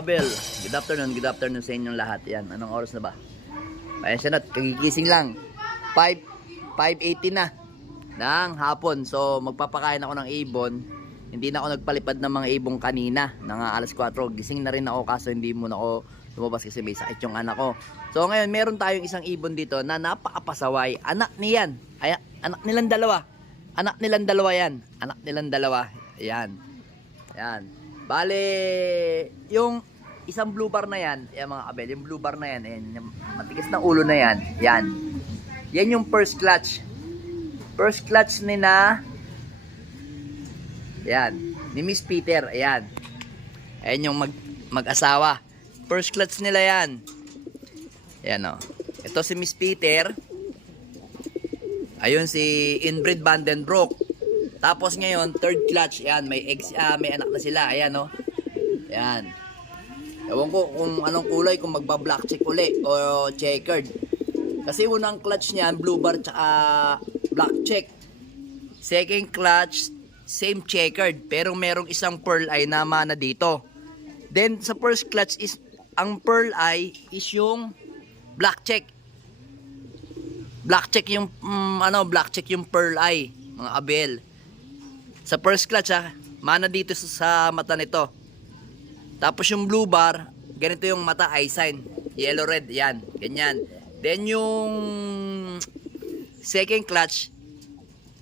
Abel. Good afternoon, good afternoon sa inyong lahat. Yan, anong oras na ba? Ayan siya na, kagigising lang. 5, 5.80 na ng hapon. So, magpapakain ako ng ibon. Hindi na ako nagpalipad ng mga ibong kanina. Nang alas 4, gising na rin ako kaso hindi muna ako lumabas kasi may sakit yung anak ko. So, ngayon, meron tayong isang ibon dito na napakapasaway. Anak niyan. Ay, anak nilang dalawa. Anak nilang dalawa yan. Anak nilang dalawa. Ayan. Ayan. Bale, yung isang blue bar na yan, yan mga kabel, yung blue bar na yan, yung matigas na ulo na yan, yan. Yan yung first clutch. First clutch ni na, yan, ni Miss Peter, ayan. Ayan yung mag, mag-asawa. First clutch nila yan. Ayan o. Ito si Miss Peter. Ayun si Inbred Vandenbroek. Tapos ngayon, third clutch, yan, may eggs, ah, may anak na sila, ayan no. Yan. Ewan ko kung anong kulay, kung magba-black check uli o checkered. Kasi unang clutch niyan, blue bar tsaka black check. Second clutch, same checkered, pero merong isang pearl eye na mana dito. Then sa first clutch is ang pearl eye is yung black check. Black check yung mm, ano, black check yung pearl eye, mga abel. Sa first clutch ha, mana dito sa mata nito. Tapos yung blue bar, ganito yung mata eye sign. Yellow red, yan, ganyan. Then yung second clutch,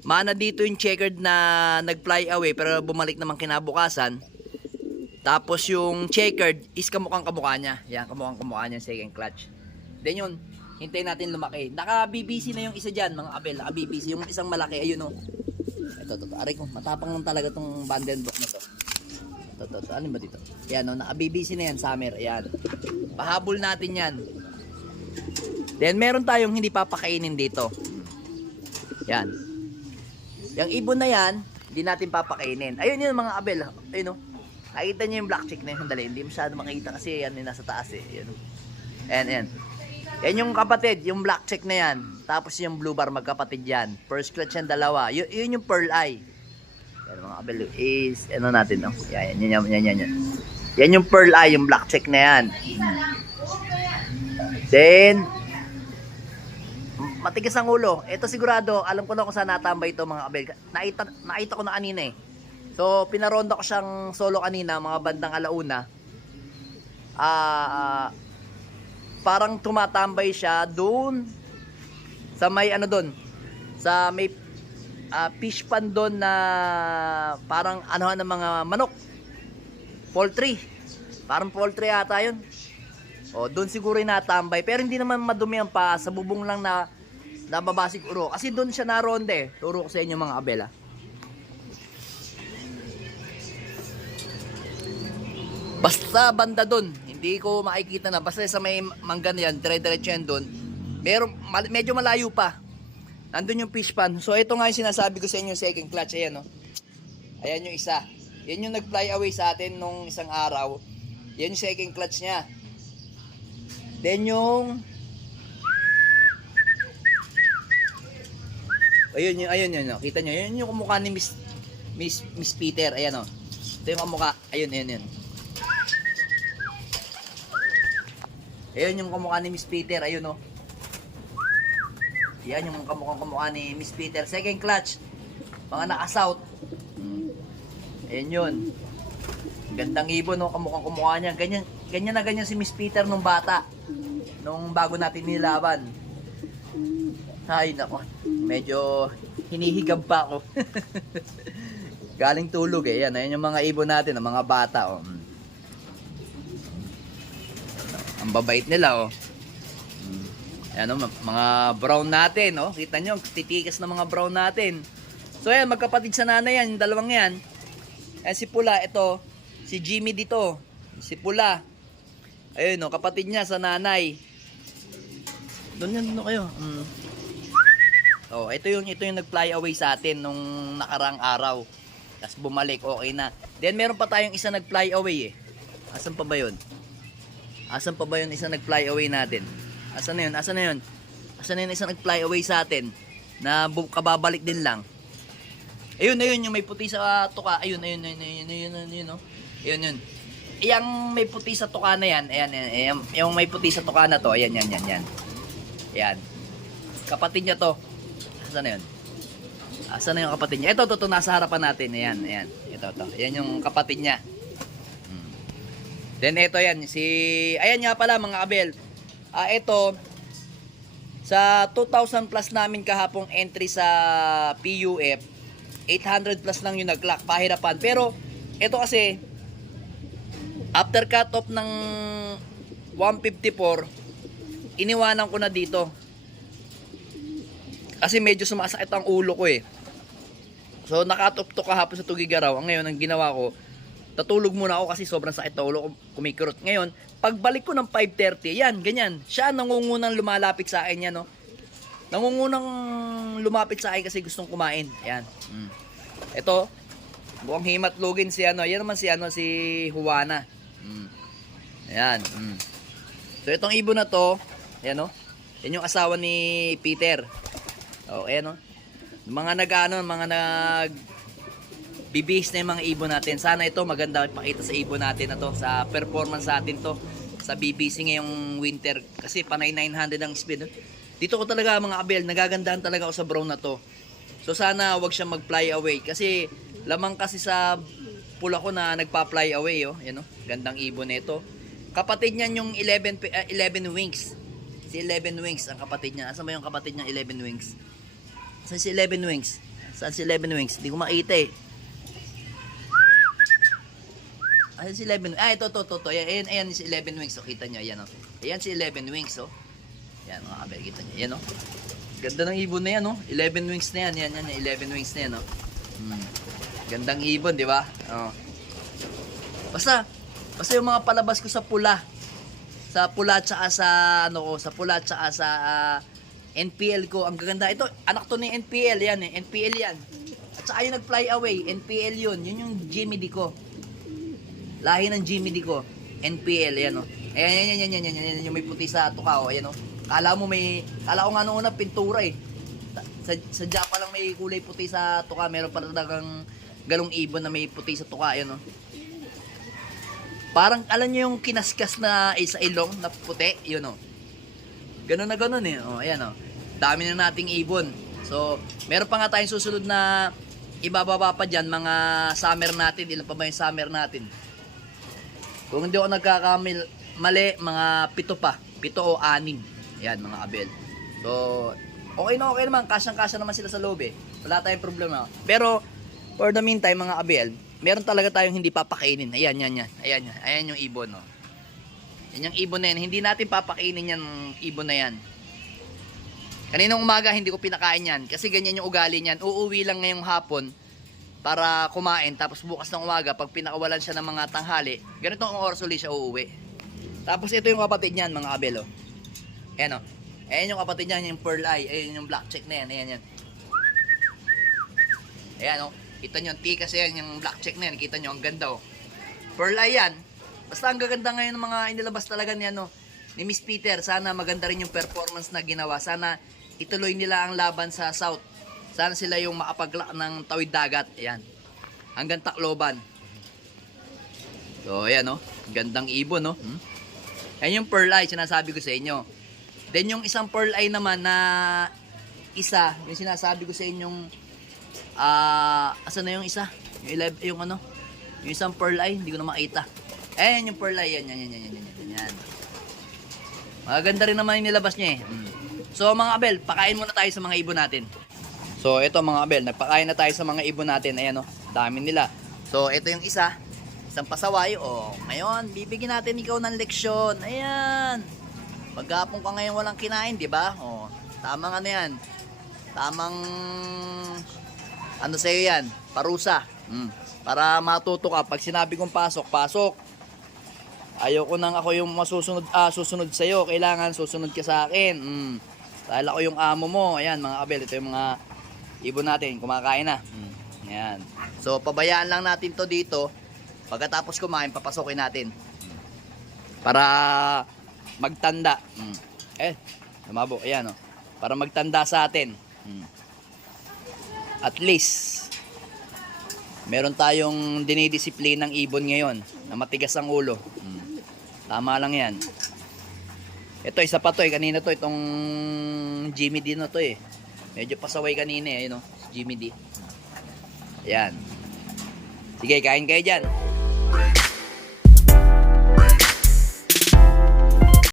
mana dito yung checkered na nag-fly away pero bumalik naman kinabukasan. Tapos yung checkered is kamukhang kamukha niya. Yan, kamukhang kamukha niya second clutch. Then yun, hintayin natin lumaki. Naka-BBC na yung isa dyan, mga abel. Naka-BBC. Yung isang malaki, ayun o. Ito, ito, ito. Aray ko, matapang lang talaga tong Vandenbroek to. Ito, ito. Ano ba dito? Yan o, naka-BBC na yan, summer. Ayan. Pahabol natin yan. Then, meron tayong hindi papakainin dito. Yan. Yung ibon na yan, hindi natin papakainin. Ayun yun mga abel. Ayun o. Nakita niyo yung black chick na yun. Sandali, hindi masyado makita kasi yan yung nasa taas eh. Yan. Ayan, ayan. Yan yung kapatid, yung black check na yan. Tapos yung blue bar magkapatid yan. First clutch yan dalawa. Y- yun yung pearl eye. Yan mga kabel is, ano natin no? Yan, yan, yan, yan, yan, yan. Yung pearl eye, yung black check na yan. Then, matigas ang ulo. Ito sigurado, alam ko na kung saan natambay ito mga kabel. Nakita, nakita ko na kanina eh. So, pinaronda ko siyang solo kanina, mga bandang alauna. Ah, parang tumatambay siya doon sa may ano doon sa may ah, fish pan doon na parang ano ng mga manok. Poultry. Parang poultry ata yun. O doon siguro yung natambay pero hindi naman madumi ang pa sa bubong lang na nababasig uro kasi doon siya naronde. Turo ko sa inyo mga abela. Basta banda doon, hindi ko makikita na. Basta sa may mangga na yan, dire-diretso yan doon. Meron, medyo malayo pa. Nandun yung fish pan. So ito nga yung sinasabi ko sa inyo, second clutch. Ayan, no? Ayan yung isa. Yan yung nag-fly away sa atin nung isang araw. Yan yung second clutch niya. Then yung... Ayun yung, ayun yun, no? kita nyo. Yun yung kumukha ni Miss, Miss, Miss Peter. Ayan, no? Ito yung kumukha. Ayun, ayun, ayun. Ayun yung kamukha ni Miss Peter, ayun oh. Yan yung kamukhang kamukha ni Miss Peter. Second clutch. Mga naka-south. Hmm. Ayun yun. Gandang ibon no, kamukhang kamukha niya. Ganyan, ganyan na ganyan si Miss Peter nung bata. Nung bago natin nilaban. Ay nako, medyo hinihigab pa ako. Galing tulog eh. Yan, ayun yung mga ibon natin, ang mga bata oh. Hmm. Ang babait nila, oh. Ayan, oh, ma- mga brown natin, oh. Kita nyo, titikas ng mga brown natin. So, ayan, magkapatid sa nanay yan, yung dalawang yan. Ayan, si Pula, ito. Si Jimmy dito. Si Pula. Ayun, oh, kapatid niya sa nanay. Doon yan, doon kayo. Mm. Oh, ito yung ito yung nag-fly away sa atin nung nakarang araw. Tapos bumalik, okay na. Then meron pa tayong isa nag-fly away eh. Asan pa ba 'yon? Asan pa ba yun isa nag-fly away natin? Asan na yun? Asan na yun? Asan na yun isa nag-fly away sa atin? Na kababalik din lang. Ayun, ayun, yung may puti sa tuka. Ayun, ayun, ayun, ayun, ayun, ayun, ayun, oh. ayun, yun. yung may puti sa tuka na yan, ayan, ayan, ayan, yung may puti sa tuka na to, ayan, yan, yan, yan. Yan. Kapatid niya to. Saan na yun? Asan na yung kapatid niya? Ito, ito, ito, nasa harapan natin. Ayan, ayan. Ito, ito. Ayan yung kapatid niya. Hmm. Then, ito yan. Si, ayan nga pala, mga abel. Ah, ito, sa 2,000 plus namin kahapong entry sa PUF, 800 plus lang yung nag-clock, pahirapan. Pero, ito kasi, after cut off ng 154, iniwanan ko na dito. Kasi medyo sumasakit ang ulo ko eh. So, nakat off to kahapon sa Tugigaraw. Ngayon, ang ginawa ko, tatulog muna ako kasi sobrang sakit na ulo ko, kumikirot. Ngayon, pagbalik ko ng 5.30, yan, ganyan. Siya ang nangungunang lumalapit sa akin yan, no? Nangungunang lumapit sa akin kasi gustong kumain. Yan. Mm. Ito, mukhang himatlugin si ano. Yan naman si ano, si Juana. Mm. Ayan. Mm. So, itong ibon na to, ayan, no? Yan yung asawa ni Peter. Oh, ayan, no? Mga nag-ano, mga nag bibihis na yung mga ibon natin. Sana ito maganda ipakita sa ibon natin na to, sa performance natin to sa BBC ngayong winter kasi panay 900 ang speed. Dito ko talaga mga abel, nagagandahan talaga ako sa brown na to. So sana wag siya mag-fly away kasi lamang kasi sa pula ko na nagpa-fly away oh. Yan oh, gandang ibon nito. Kapatid niyan yung 11 pi- ah, 11 wings. Si 11 wings ang kapatid niya. Asan ba yung kapatid niya 11 wings? Saan si 11 wings? Saan si 11 wings? Hindi ko makita eh. Ayan si 11 Ah, ito, ito, ito, ito. Ayan, ayan, ayan si 11 wings. O, kita nyo. Ayan, oh. Ayan si 11 wings, oh. Ayan, mga kabel, kita nyo. Ayan, oh. Ganda ng ibon na yan, oh. 11 wings na yan. Yan, yan, yan. 11 wings na yan, oh. Hmm. Gandang ibon, di ba? Oh. Basta, basta yung mga palabas ko sa pula. Sa pula tsaka sa, ano ko, sa pula tsaka sa ah, NPL ko. Ang gaganda. Ito, anak to ni NPL yan, eh. NPL yan. At saka yung nag-fly away, NPL yun. Yun yung Jimmy D ko. Lahi ng Jiminy ko. NPL, ayan o. Ayan, ayan, ayan, ayan, ayan, ayan, yung may puti sa tukao, ayan o. Kala mo may, kala ko nga noon na pintura eh. Sa, sa Japa lang may kulay puti sa tuka, meron pa talagang galong ibon na may puti sa tuka, ayan o. Parang, alam nyo yung kinaskas na eh, sa ilong na puti, yun o. Ganun na ganun eh, o, ayan o. Dami na nating ibon. So, meron pa nga tayong susunod na ibababa pa dyan mga summer natin. Ilan pa ba yung summer natin? Kung hindi ako nagkakamil, mali, mga pito pa. Pito o anim. Yan, mga abel. So, okay na okay naman. Kasyang-kasya naman sila sa loob eh. Wala tayong problema. Pero, for the meantime, mga abel, meron talaga tayong hindi papakainin. Ayan, yan, yan. Ayan, yan. Ayan yung ibon, no. Yan yung ibon na yan. Hindi natin papakainin yan, ibon na yan. Kaninang umaga, hindi ko pinakain yan. Kasi ganyan yung ugali niyan. Uuwi lang ngayong hapon para kumain. Tapos bukas ng umaga, pag pinakawalan siya ng mga tanghali, ganito ang oras ulit siya uuwi. Tapos ito yung kapatid niyan, mga abelo. Ayan o. Ayan yung kapatid niyan, yung pearl eye. Ayan yung black check na yan. Ayan yan. Ayan o. Kita nyo, ang tikas yan, yung black check na yan. Kita nyo, ang ganda o. Pearl eye yan. Basta ang gaganda ngayon ng mga inilabas talaga niya no, ni Miss Peter. Sana maganda rin yung performance na ginawa. Sana ituloy nila ang laban sa South. Sana sila yung maapagla ng tawid dagat. Ayan. Hanggang Tacloban. So, ayan, no? Gandang ibon, no? Hmm? Ayan yung pearl eye, sinasabi ko sa inyo. Then, yung isang pearl eye naman na isa, yung sinasabi ko sa inyong ah, uh, asa na yung isa? Yung, yung ano? Yung isang pearl eye, hindi ko na makita. Ayan yung pearl eye, yan, yan, yan, yan, yan, yan. Maganda rin naman yung nilabas niya eh. Hmm. So mga abel, pakain muna tayo sa mga ibon natin. So ito mga abel, nagpakain na tayo sa mga ibon natin. Ayan o, dami nila. So ito yung isa, isang pasaway. O, ngayon, bibigyan natin ikaw ng leksyon. Ayan. Maghapon ka ngayon walang kinain, di ba? O, tamang ano yan. Tamang, ano sa'yo yan? Parusa. Mm. Para matuto ka. Pag sinabi kong pasok, pasok. Ayoko nang ako yung masusunod ah, susunod sa iyo. Kailangan susunod ka sa akin. Mm. Dahil ako yung amo mo. Ayan mga abel, ito yung mga Ibon natin, kumakain na. Hmm. Yan. So, pabayaan lang natin to dito. Pagkatapos kumain, papasokin natin. Para magtanda. Hmm. Eh, lumabo. Ayan, oh. Para magtanda sa atin. Hmm. At least, meron tayong dinidisiplina ng ibon ngayon na matigas ang ulo. Hmm. Tama lang yan. Ito, isa pa to eh. Kanina to, itong Jimmy Dino to eh. Medyo pasaway kanina eh, no? Si Jimmy D. Ayan. Sige, kain kayo dyan.